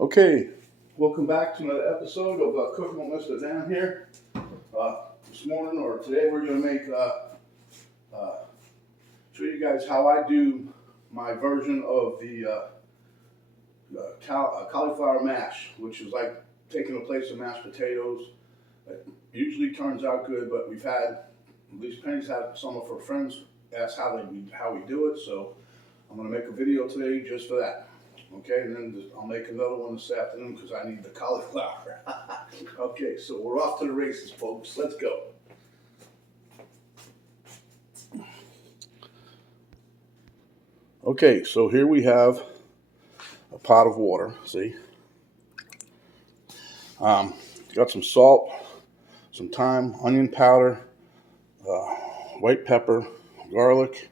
Okay, welcome back to another episode of Cooking with Mr. Dan here. This morning or today we're going to show you guys how I do my version of the cauliflower mash, which is like taking the place of mashed potatoes. It usually turns out good, but we've had, at least Penny's had some of her friends ask how we do it, so I'm going to make a video today just for that. Okay, and then I'll make another one this afternoon because I need the cauliflower. Okay, so we're off to the races, folks. Let's go. Okay, so here we have a pot of water. See, got some salt, some thyme, onion powder, white pepper, garlic,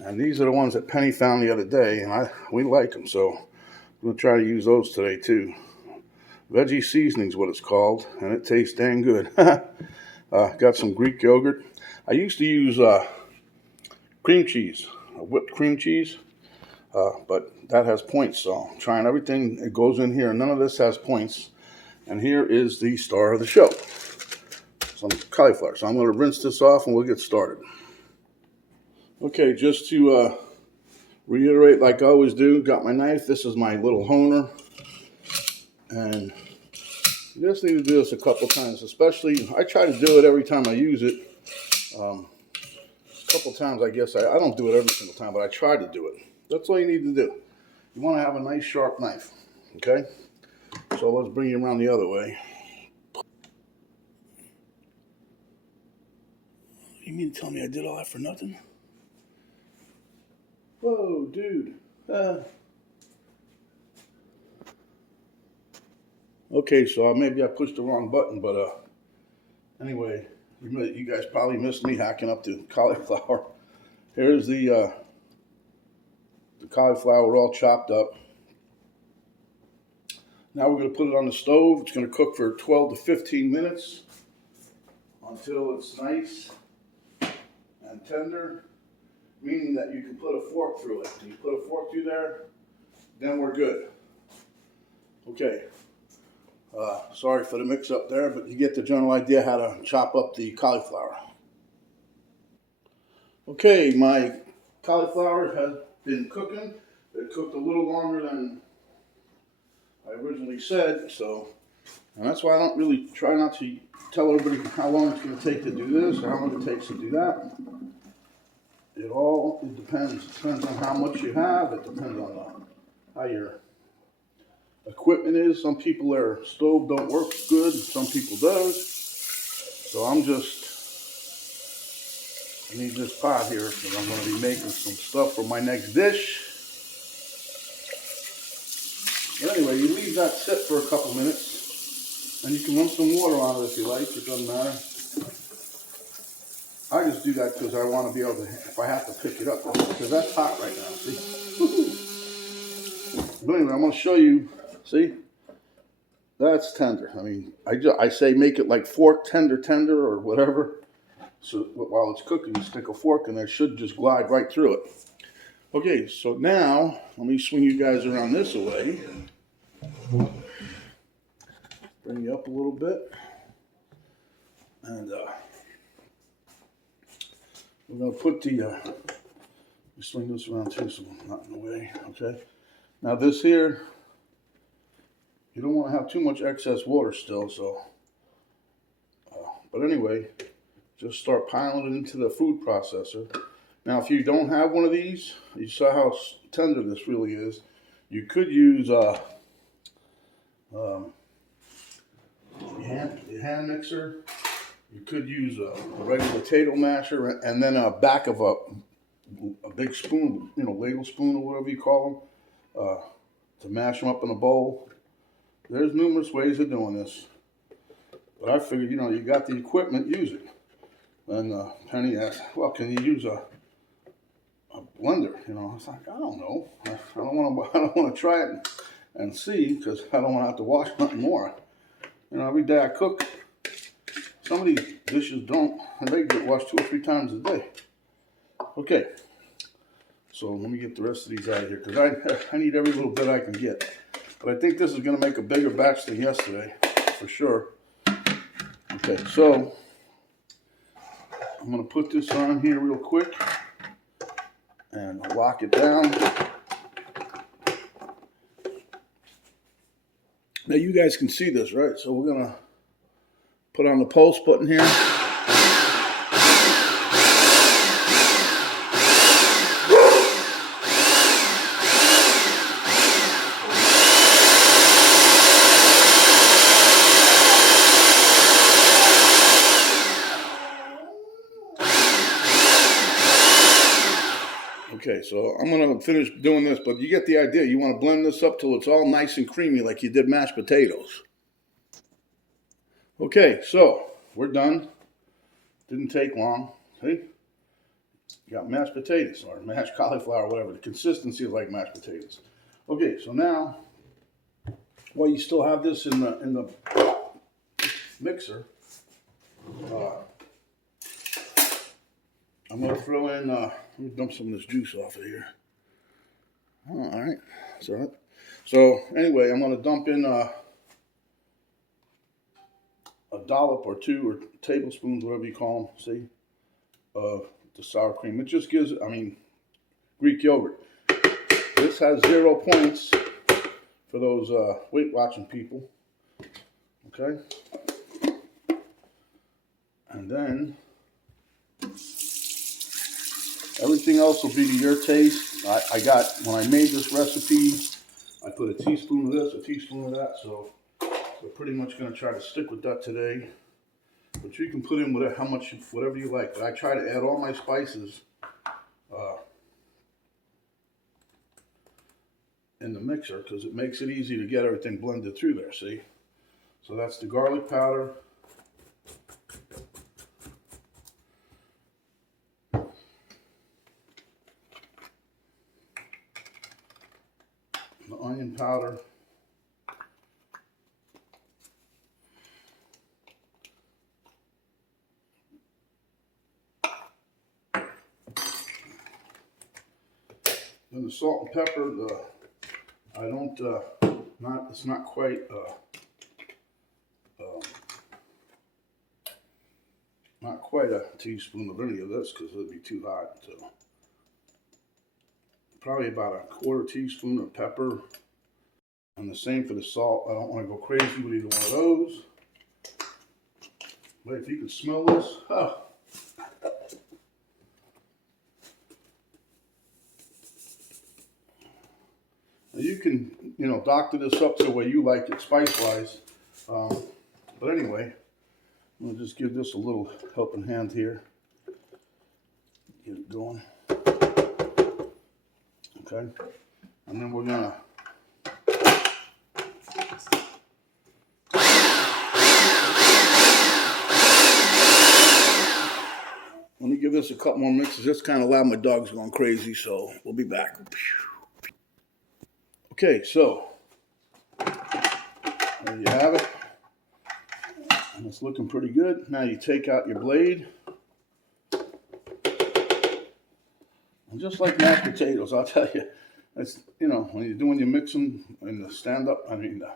and these are the ones that Penny found the other day, and we like them, so I'm gonna try to use those today too. Veggie seasoning is what it's called, and it tastes dang good. Got some Greek yogurt. I used to use cream cheese, whipped cream cheese, but that has points, so I'm trying everything that goes in here. None of this has points, and here is the star of the show, some cauliflower. So I'm going to rinse this off, and we'll get started. Okay, just to reiterate, like I always do, got my knife. This is my little honer, and you just need to do this a couple times. Especially, I try to do it every time I use it. A couple times, I guess. I don't do it every single time, but I try to do it. That's all you need to do. You want to have a nice sharp knife, okay? So let's bring it around the other way. You mean to tell me I did all that for nothing? Whoa, dude. Okay, so maybe I pushed the wrong button, but anyway, you guys probably missed me hacking up the cauliflower. Here's the cauliflower all chopped up. Now we're going to put it on the stove. It's going to cook for 12 to 15 minutes until it's nice and tender, meaning that you can put a fork through it. You put a fork through there, then we're good. Okay. Sorry for the mix up there, but you get the general idea how to chop up the cauliflower. Okay, my cauliflower has been cooking. It cooked a little longer than I originally said, and that's why I don't really try not to tell everybody how long it's going to take to do this or how long it takes to do that. It depends. It depends on how much you have. It depends on how your equipment is. Some people, their stove don't work good. Some people does. So I need this pot here because I'm going to be making some stuff for my next dish. But anyway, you leave that sit for a couple minutes, and you can run some water on it if you like. It doesn't matter. I just do that because I want to be able to, if I have to pick it up, because that's hot right now, see? But anyway, I'm going to show you, see? That's tender. I mean, I say make it like fork tender or whatever. So while it's cooking, you stick a fork in there, it should just glide right through it. Okay, so now, let me swing you guys around this way. Bring you up a little bit. And we're going to put swing this around too so I'm not in the way, okay? Now this here, you don't want to have too much excess water still, so, but anyway, just start piling it into the food processor. Now if you don't have one of these, you saw how tender this really is, you could use the hand mixer. You could use a regular potato masher and then a back of a big spoon, ladle spoon or whatever you call them, to mash them up in a bowl. There's numerous ways of doing this. But I figured, you got the equipment, use it. And Penny asked, well, can you use a blender? I was like, I don't know. I don't want to try it and see because I don't want to have to wash nothing more. Every day I cook, some of these dishes don't, and they get washed 2 or 3 times a day. Okay, So let me get the rest of these out of here because I need every little bit I can get. But I think this is going to make a bigger batch than yesterday, for sure. Okay, so I'm going to put this on here real quick and lock it down. Now you guys can see this, right? So we're going to put on the pulse button here. Okay, so I'm going to finish doing this, but you get the idea. You want to blend this up till it's all nice and creamy like you did mashed potatoes. Okay, so we're done. Didn't take long. See? You got mashed potatoes or mashed cauliflower, whatever. The consistency is like mashed potatoes. Okay, so now, while you still have this in the mixer, I'm going to throw in, let me dump some of this juice off of here. Oh, all right, that's all right. So anyway, I'm going to dump in a dollop or two, or tablespoons, whatever you call them, see, of the sour cream. It just gives, Greek yogurt. This has 0 points for those Weight Watching people. Okay. And then everything else will be to your taste. I got, when I made this recipe, I put a teaspoon of this, a teaspoon of that, so we're pretty much going to try to stick with that today. But you can put in whatever you like. But I try to add all my spices in the mixer because it makes it easy to get everything blended through there, see? So that's the garlic powder. The onion powder. And the salt and pepper, it's not quite, not quite a teaspoon of any of this because it would be too hot. So probably about a quarter teaspoon of pepper. And the same for the salt. I don't want to go crazy with either one of those. But if you can smell this, oh. You can, doctor this up to the way you like it, spice-wise. But anyway, I'm going to just give this a little helping hand here. Get it going. Okay. And then we're going to let me give this a couple more mixes. That's kind of loud. My dog's going crazy, so we'll be back. Okay, so there you have it. And it's looking pretty good. Now you take out your blade. And just like mashed potatoes, I'll tell you, it's, when you're doing your mixing in the stand-up, the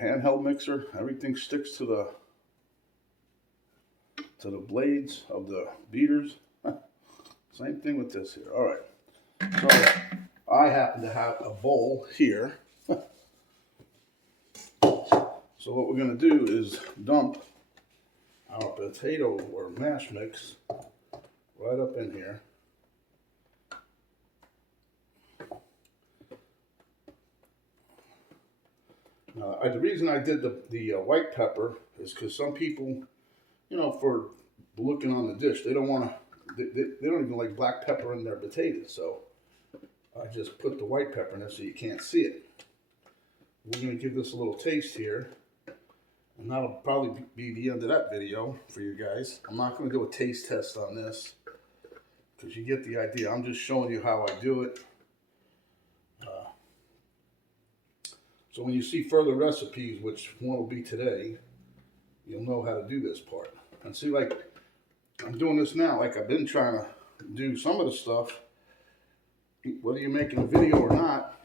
handheld mixer, everything sticks to the blades of the beaters. Same thing with this here. All right. So I happen to have a bowl here. So what we're going to do is dump our potato or mash mix right up in here. The reason I did the white pepper is because some people, for looking on the dish, they don't want to, they don't even like black pepper in their potatoes. So I just put the white pepper in there so you can't see it. We're going to give this a little taste here. And that'll probably be the end of that video for you guys. I'm not going to do a taste test on this because you get the idea. I'm just showing you how I do it. So when you see further recipes, which one will be today, you'll know how to do this part. And see, like, I'm doing this now. Like, I've been trying to do some of the stuff whether you're making a video or not,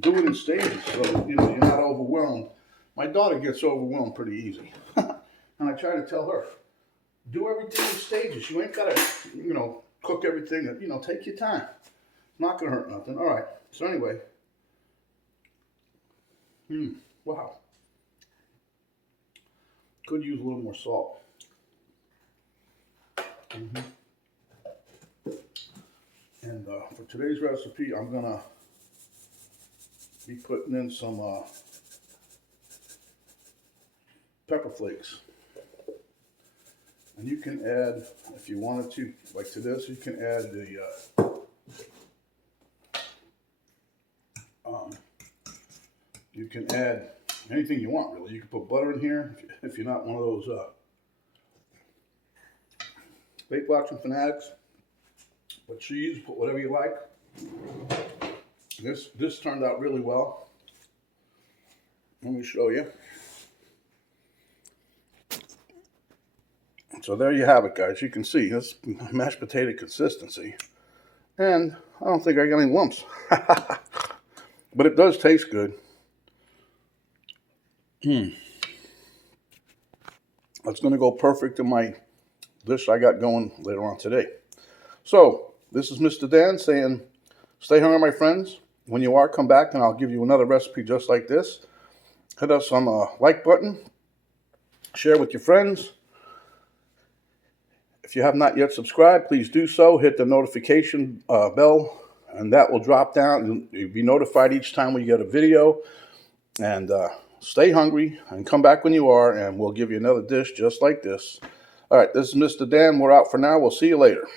do it in stages so that, you know, you're not overwhelmed. My daughter gets overwhelmed pretty easy. And I try to tell her, do everything in stages. You ain't got to, you know, cook everything. You know, take your time. Not going to hurt nothing. All right. So anyway. Wow. Could use a little more salt. And for today's recipe, I'm going to be putting in some pepper flakes. And you can add, if you wanted to, like to this, you can add the you can add anything you want, really. You can put butter in here if you're not one of those Weight Watching fanatics. Put cheese, put whatever you like. This turned out really well. Let me show you. So there you have it, guys. You can see this mashed potato consistency. And I don't think I got any lumps. But it does taste good. That's going to go perfect in my dish I got going later on today. So, this is Mr. Dan saying, stay hungry, my friends. When you are, come back and I'll give you another recipe just like this. Hit us on the like button. Share with your friends. If you have not yet subscribed, please do so. Hit the notification bell, and that will drop down. You'll be notified each time we get a video. And stay hungry and come back when you are, and we'll give you another dish just like this. All right, this is Mr. Dan. We're out for now. We'll see you later.